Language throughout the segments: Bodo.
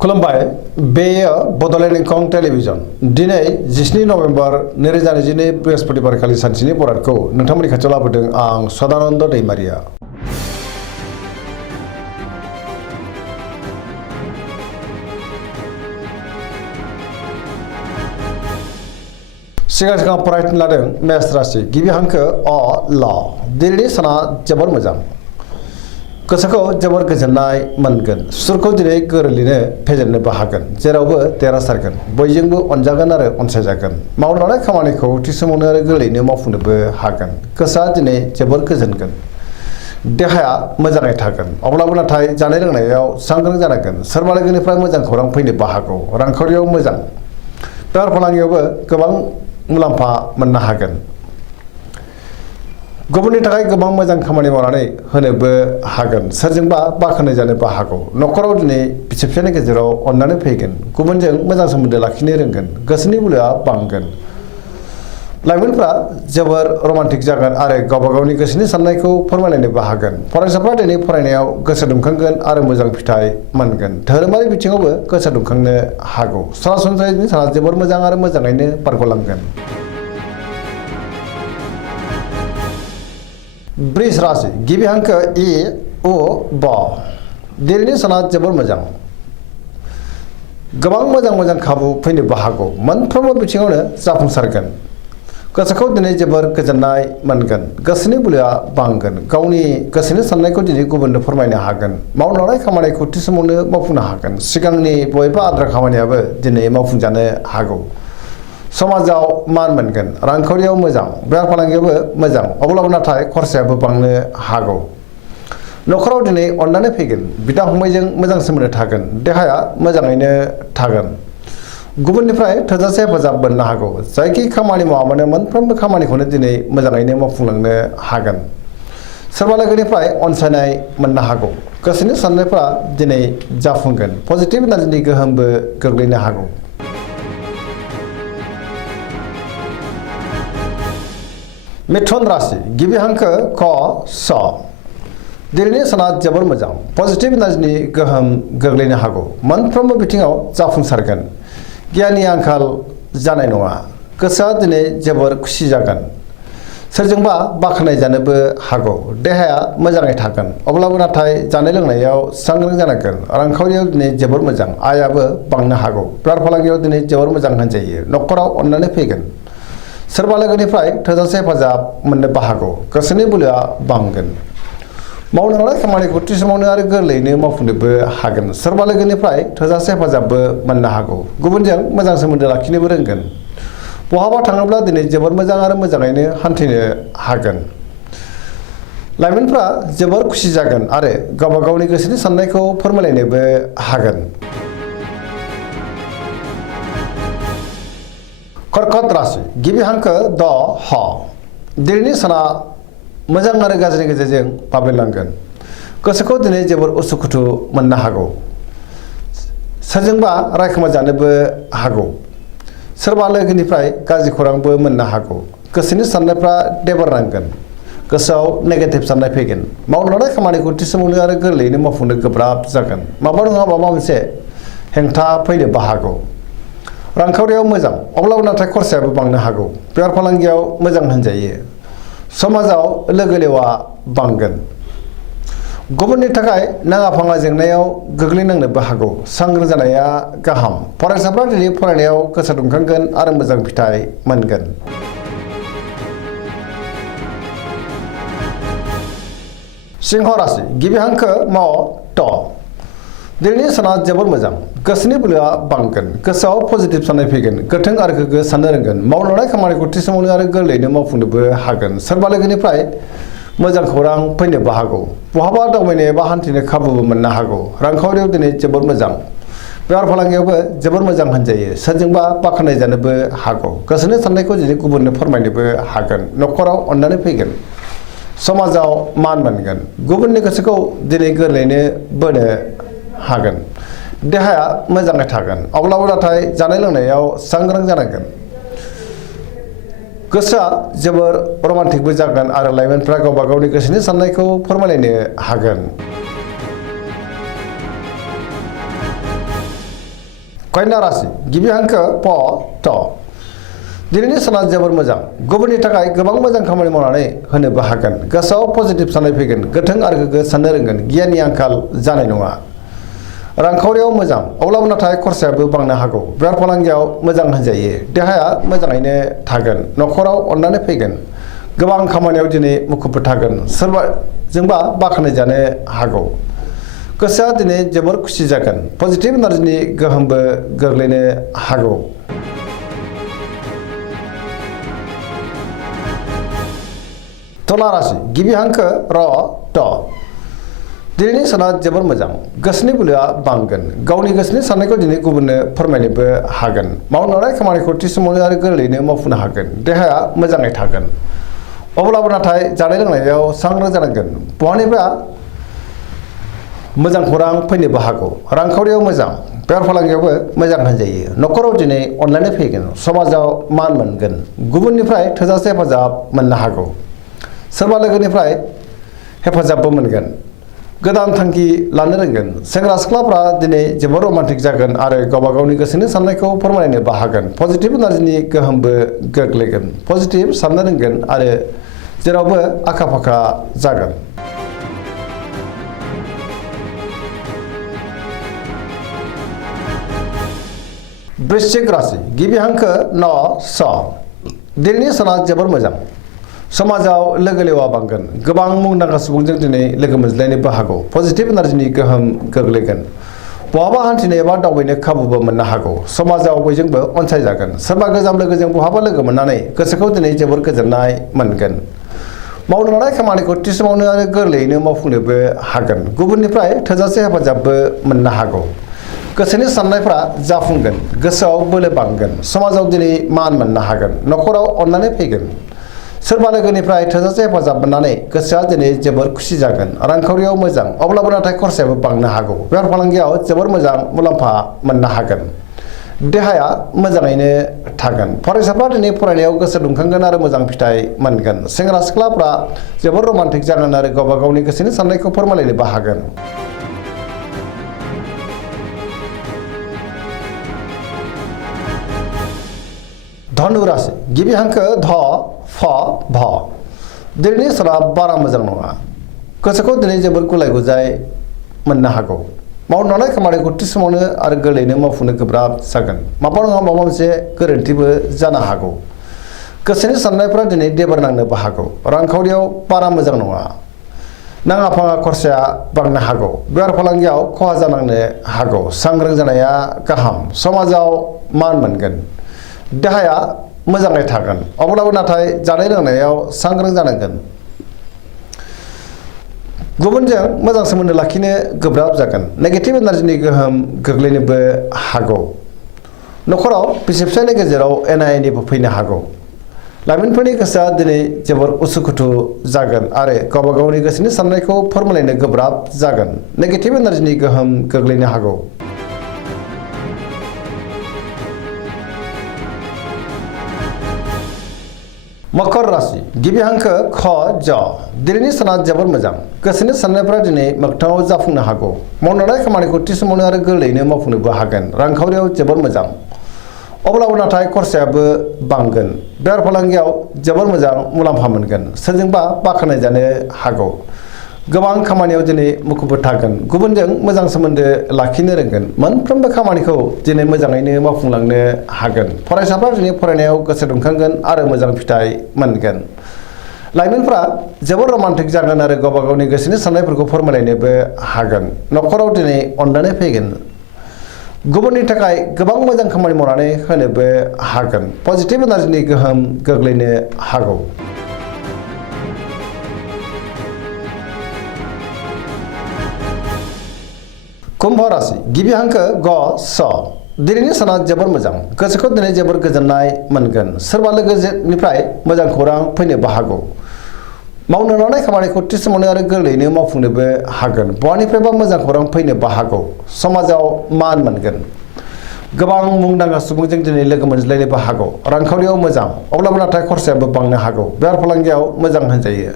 खुलुमबाय बेयो बड'लेण्ड इंखं टेलिभिजन दिनै 17 नभेम्बर 2022 बृहस्पतिबारखालि सानसेनि बरादखौ नोंथांमोननि खाथियाव लाबोदों आं सदानन्द दैमारिया। सिगां फरायनो लादों मेष राशि गिबि हांखो अ ल दिनैनि साना जोबोर मोजां गोसोखौ जोबोर गोजोननाय मोनगोन सुरखौ दिनै गोरलैनो फेजेननोबो हागोन जेरावबो देरहासारगोन बयजोंबो अनजागोन आरो अनसायजागोन मावनो लानाय खामानिखौ थि समावनो आरो गोरलैनो मावफुंनोबो हागोन गोसोआ दिनै जोबोर गोजोनगोन देहाया मोजाङै थागोन अब्लाबो नाथाय जानाय लोंनायाव सांग्रां जानांगोन सोरबा लोगोनिफ्राय मोजां खौरां फैनोबो हागौ रांखावरियाव मोजां बेफार फालांगियावबो गोबां मुलाम्फा मोननो हागोन गुबुननि थाखाय गोबां मोजां खामानि मावनानै होनोबो हागोन सोरजोंबा बाख्नाय जानोबो हागौ न'खराव दिनै बिसि फिसायनि गेजेराव अननानै फैगोन गुबुनजों मोजां सोमोन्दो लाखिनो रोंगोन गोसोनि बोलोआ बांगोन लाइमोनफ्रा जोबोर रमान्टिक जागोन आरो गावबा गावनि गोसोनि साननायखौ फोरमायलायनोबो हागोन फरायसाफ्रा दिनै फरायनायाव गोसो दुंखांगोन आरो मोजां फिथाइ मोनगोन धोरोमारि बिथिङावबो गोसो दुंखांनो हागौ सरासनस्रायै दिनै साना जोबोर मोजां आरो मोजाङैनो बारग'लांगोन। वृष राशि गिबि हांखो इ उ ब दिनैनि साना जोबोर मोजां गोबां मोजां खाबु फैनोबो हागौ मोनफ्रोमबो बिथिङावनो जाफुंसारगोन गोसोखौ दिनै जोबोर गोजोननाय मोनगोन गोसोनि बोलोआ बांगोन गावनि गोसोनि साननायखौ दिनै गुबुननो फोरमायनो हागोन मावनो लानाय खामानिखौ थि समावनो मावफुंनो हागोन सिगांनि बबेबा आद्रा खामानियाबो दिनै मावफुंजानो हागौ समाजाव मान मोनगोन रांखावरियाव मोजां बेफार फालांगियावबो मोजां अब्लाबो नाथाय खरसायाबो बांनो हागौ न'खराव दिनै अननानै फैगोन बिदा फंबायजों मोजां सोमोन्दो थागोन देहाया मोजाङैनो थागोन गुबुननिफ्राय थोजासे हेफाजाब मोननो हागौ जायखि खामानि मावा मानो मोनफ्रोमबो खामानिखौनो दिनै मोजाङैनो मावफुंलांनो हागोन सोरबा लोगोनिफ्राय अनसायनाय मोननो हागौ गोसोनि साननायफ्रा दिनै जाफुंगोन पजिटिभ एनार्जिनि गोहोमबो गोग्लैनो हागौ। मिथुन राशि गिबि हांखो क स दिनैनि साना जोबोर मोजां पजिटिभ एनार्जिनि गोहोम गोग्लैनो हागौ मोनफ्रोमबो बिथिङाव जाफुंसारगोन गियाननि आंखाल जानाय नङा गोसोआ दिनै जोबोर खुसि जागोन सोरजोंबा बाख्नाय जानोबो हागौ देहाया मोजाङै थागोन अब्लाबो नाथाय जानाय लोंनायाव सांग्रां जानांगोन रांखावरियाव दिनै जोबोर मोजां आयाबो बांनो हागौ बेफार फालांगियाव दिनै जोबोर मोजां होनजायो न'खराव अननानै फैगोन सोरबा लोगोनिफ्राय थोजासे हेफाजाब मोननोबो हागौ गोसोनि बोलोआ बांगोन मावनो लानाय खामानिखौ थि समावनो आरो गोरलैयैनो मावफुंनोबो हागोन सोरबा लोगोनिफ्राय थोजासे हेफाजाबबो मोननो हागौ गुबुनजों मोजां सोमोन्दो लाखिनोबो रोंगोन बहाबा थाङोब्ला दिनै जोबोर मोजां आरो मोजाङैनो हान्थिनो हागोन लाइमोनफ्रा जोबोर खुसि जागोन आरो गावबा गावनि गोसोनि साननायखौ फोरमायलायनोबो हागोन। कर्कट राशि गिबि हांखो द ह दिनैनि साना मोजां आरो गाज्रिनि गेजेरजों बाबेरलांगोन गोसोखौ दिनै जोबोर उसुखुथु मोननो हागौ सोरजोंबा रायखोमा जानोबो हागौ सोरबा लोगोनिफ्राय गाज्रि खौरांबो मोननो हागौ गोसोनि साननायफ्रा देबारनांगोन गोसोआव नेगेटिभ साननाय फैगोन मावनो लानाय खामानिखौ थि समावनो आरो गोरलैयैनो मावफुंनो गोब्राब जागोन माबा नङा माबा मोनसे हेंथा फैनोबो हागौ रांखावरियाव मोजां अब्लाबो नाथाय खरसायाबो बांनो हागौ बेफार फालांगियाव मोजां होनजायो समाजाव लोगो लेवा बांगोन गुबुननि थाखाय नाङा फाङा जेंनायाव गोग्लैनांनोबो हागौ सांग्रां जानाया गाहाम फरायसाफ्रा दिनै फरायनायाव गोसो दुंखांगोन आरो मोजां फिथाइ मोनगोन। सिंह राशि गिबि हांखो म ट दिनैनि साना जोबोर मोजां गोसोनि बोलोआ बांगोन गोसोआव पजिटिभ साननाय फैगोन गोथों आरो गोग्गो साननो रोंगोन मावनो लानाय खामानिखौ थि समावनो आरो गोरलैयैनो मावफुंनोबो हागोन सोरबा लोगोनिफ्राय मोजां खौरां फैनोबो हागौ बहाबा दावबायनो एबा हान्थिनो खाबुबो मोननो हागौ रांखावरियाव दिनै जोबोर मोजां बेफार फालांगियावबो जोबोर मोजां होनजायो सोरजोंबा बाख्नाय जानोबो हागौ गोसोनि साननायखौ दिनै गुबुननो फोरमायनोबो हागोन न'खराव अननानै फैगोन समाजाव मान मोनगोन गुबुननि गोसोखौ दिनै गोरलैयैनो बोनो हागोन देहाया मोजाङै थागोन अब्लाबो नाथाय जानाय लोंनायाव सांग्रां जानांगोन गोसोआ जोबोर रमान्टिकबो जागोन आरो लाइमोनफ्रा गावबा गावनि गोसोनि साननायखौ फोरमायलायनो हागोन। कन्या राशि गिबि हांखो प ट दिनैनि साना जोबोर मोजां गुबुननि थाखाय गोबां मोजां खामानि मावनानै होनोबो हागोन गोसोआव पजिटिभ साननाय फैगोन गोथों आरो गोग्गो साननो रोंगोन गियाननि आंखाल जानाय नङा रांखावरियाव मोजां अब्लाबो नाथाय खरसायाबो बांनो हागौ बेफार फालांगियाव मोजां होनजायो देहाया मोजाङैनो थागोन न'खराव अननानै फैगोन गोबां खामानियाव दिनै मुखुबबो थागोन सोरबाजोंबा बाख्नायजानो हागौ गोसोआ दिनै जोबोर खुसि जागोन पजिटिभ एनार्जिनि गोहोमबो गोग्लैनो हागौ तुला राशि गिबि हांखो र ट दिनैनि साना जोबोर मोजां गोसोनि बोलोआ बांगोन गावनि गोसोनि साननायखौ दिनै गुबुननो फोरमायनोबो हागोन मावनो लानाय खामानिखौ थि समावनो आरो गोरलैयैनो मावफुंनो हागोन देहाया मोजाङै थागोन अब्लाबो नाथाय जानाय लोंनायाव सांग्रां जानांगोन बहानिबा मोजां खौरां फैनोबो हागौ रांखावरियाव मोजां बेफार फालांगियावबो मोजां होनजायो न'खराव दिनै अनलायनाय फैगोन समाजाव मान मोनगोन गुबुननिफ्राय थोजासे हेफाजाब मोननो हागौ सोरबा लोगोनिफ्राय हेफाजाबबो मोनगोन गोदान थांखि लानो रोंगोन सेंग्रा सिख्लाफ्रा दिनै जोबोर रमान्टिक जागोन आरो गावबा गावनि गोसोनि साननायखौ फोरमायनोबो हागोन पजिटिभ एनार्जिनि गोहोमबो गोग्लैगोन पजिटिभ साननो रोंगोन आरो जेरावबो आखा फाखा जागोन वृश्चिक राशि गिबि हांखो न स दिनैनि साना जोबोर मोजां समाजाव लोगो लेवा बांगोन गोबां मुंदांखा सुबुंजों दिनै लोगो मोनज्लायनोबो हागौ पजिटिभ एनार्जिनि गोहोम गोग्लैगोन बहाबा हान्थिनो एबा दावबायनो खाबुबो मोननो हागौ समाजाव बयजोंबो अनसायजागोन सोरबा गोजाम लोगोजों बहाबा लोगो मोननानै गोसोखौ दिनै जोबोर गोजोननाय मोनगोन मावनो लानाय खामानिखौ थि समावनो आरो गोरलैयैनो मावफुंनोबो हागोन गुबुननिफ्राय थोजासे हेफाजाबबो मोननो हागौ गोसोनि साननायफ्रा जाफुंगोन गोसोआव बोलो बांगोन समाजाव दिनै मान मोननो हागोन न'खराव अननानै फैगोन सोरबा लोगोनिफ्राय थोजासे हेफाजाब मोननानै गोसोआ दिनै जोबोर खुसि जागोन रांखावरियाव मोजां अब्लाबो नाथाय खरसायाबो बांनो हागौ बेफार फालांगियाव जोबोर मोजां मुलाम्फा मोननो हागोन देहाया मोजाङैनो थागोन फरायसाफ्रा दिनै फरायनायाव गोसो दुंखांगोन आरो मोजां फिथाइ मोनगोन सेंग्रा सिख्लाफ्रा जोबोर रमान्टिक जागोन आरो गावबा गावनि गोसोनि साननायखौ फोरमायलायनोबो हागोन धनु राशि गिबि हांखो ध फ भ दिनैनि साना बारा मोजां नङा गोसोखौ दिनै जोबोर गुलाय गुजाय मोननो हागौ मावनो लानाय खामानिखौ थि समावनो आरो गोरलैयैनो मावफुंनो गोब्राब जागोन माबा नङा माबा मोनसे गोरोन्थिबो जानो हागौ गोसोनि साननायफ्रा दिनै देबार नांनोबो हागौ रांखावरियाव बारा मोजां नङा नाङा फाङा खरसाया बांनो हागौ बेफार फालांगियाव खहा जानांनो हागौ सांग्रां जानाया गाहाम समाजाव मान मोनगोन देहाया मोजाङै थागोन अब्लाबो नाथाय जानाय लोंनायाव सांग्रां जानांगोन गुबुनजों मोजां सोमोन्दो लाखिनो गोब्राब जागोन नेगेटिभ एनार्जिनि गोहोम गोग्लैनोबो हागौ न'खराव बिसि फिसायनि गेजेराव एना एनिबो फैनो हागौ लाइमोनफोरनि गोसोआ दिनै जोबोर उसुखुथु जागोन आरो गावबा गावनि गोसोनि साननायखौ फोरमायलायनो गोब्राब जागोन नेगेटिभ एनार्जिनि गोहोम गोग्लैनो हागौ मकर राशि गिबि हांखो ख ज दिनैनि साना जोबोर मोजां गोसोनि साननायफ्रा दिनै मोगथाङाव जाफुंनो हागौ मावनो लानाय खामानिखौ थि समावनो आरो गोरलैयैनो मावफुंनोबो हागोन रांखावरियाव जोबोर मोजां अब्लाबो नाथाय खरसायाबो बांगोन बेफार फालांगियाव जोबोर मोजां मुलाम्फा मोनगोन सोरजोंबा बाख्नायजानो हागौ गोबां खामानियाव दिनै मुखुबबो थागोन गुबुनजों मोजां सोमोन्दो लाखिनो रोंगोन मोनफ्रोमबो खामानिखौ दिनै मोजाङैनो मावफुंलांनो हागोन फरायसाफ्रा दिनै फरायनायाव गोसो दुंखांगोन आरो मोजां फिथाइ मोनगोन लाइमोनफ्रा जोबोर रमान्टिक जागोन आरो गावबा गावनि गोसोनि साननायफोरखौ फोरमायलायनोबो हागोन न'खराव दिनै अननानै फैगोन गुबुननि थाखाय गोबां मोजां खामानि मावनानै होनोबो हागोन पजिटिभ एनार्जिनि गोहोम गोग्लैनो हागौ कुम्भ राशि गिबि हांखो ग स दिनैनि साना जोबोर मोजां गोसोखौ दिनै जोबोर गोजोननाय मोनगोन सोरबा लोगोनिफ्राय मोजां खौरां फैनोबो हागौ मावनो लानाय खामानिखौ थि समावनो आरो गोरलैयैनो मावफुंनोबो हागोन बहानिफ्रायबा मोजां खौरां फैनोबो हागौ समाजाव मान मोनगोन गोबां मुंदांखा सुबुंजों दिनै लोगो मोनज्लायनोबो हागौ रांखावरियाव मोजां अब्लाबो नाथाय खरसायाबो बांनो हागौ बेफार फालांगियाव मोजां होनजायो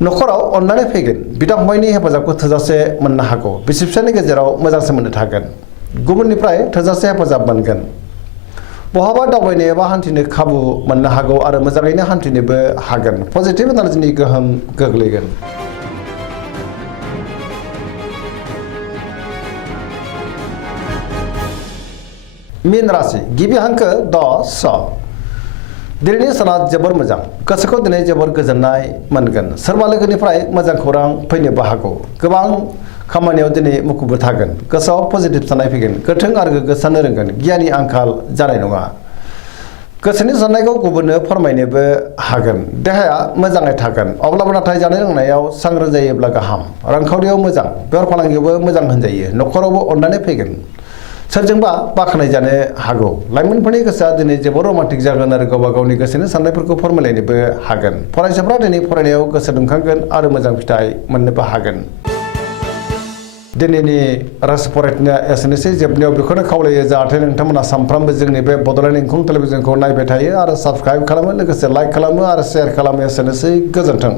न'खराव अननानै फैगोन बिदा फंबायनि हेफाजाबखौ थोजासे मोननो हागौ बिसि फिसायनि गेजेराव मोजां सोमोन्दो थागोन गुबुननिफ्राय थोजासे हेफाजाब मोनगोन। बहाबा दावबायनो एबा हान्थिनो खाबु मोननो हागौ आरो मोजाङैनो हान्थिनोबो हागोन। पजिटिभ एनार्जिनि गोहोम गोग्लैगोन। मीन राशि गिबि हांखो द स। दिनैनि साना जोबोर मोजां। गोसोखौ दिनै जोबोर गोजोननाय मोनगोन। सोरबा लोगोनिफ्राय मोजां खौरां फैनोबो हागौ। गोबां खामानियाव दिनै मुखुबबो थागोन। गोसोआव पजिटिभ साननाय फैगोन। गोथों आरो गोग्गो साननो रोंगोन। गियाननि आंखाल जानाय नङा। गोसोनि साननायखौ गुबुननो फोरमायनोबो हागोन। देहाया मोजाङै थागोन। अब्लाबो नाथाय जानाय लोंनायाव सांग्रां जायोब्ला गाहाम। रांखावरियाव मोजां। बेफार फालांगियावबो मोजां होनजायो। न'खरावबो अननानै फैगोन। सोरजोंबा बाख्नाय जानो हागौ। लाइमोनफोरनि गोसोआ दिनै जोबोर रमान्टिक जागोन आरो गावबा गावनि गोसोनि साननायफोरखौ फोरमायलायनोबो हागोन। फरायसाफ्रा दिनै फरायनायाव गोसो दुंखांगोन आरो मोजां फिथाइ मोननोबो हागोन। दिनैनि राशि फरायनाया एसेनोसै। जोबनायाव बेखौनो खावलायो जाहाथे नोंथांमोना सानफ्रामबो जोंनि बे बड'लेण्ड इंखं टेलिभिजनखौ नायबाय थायो आरो साबस्क्राइब खालामो, लोगोसे लाइक खालामो आरो शेयार खालामो। एसेनोसै, गोजोन्थों।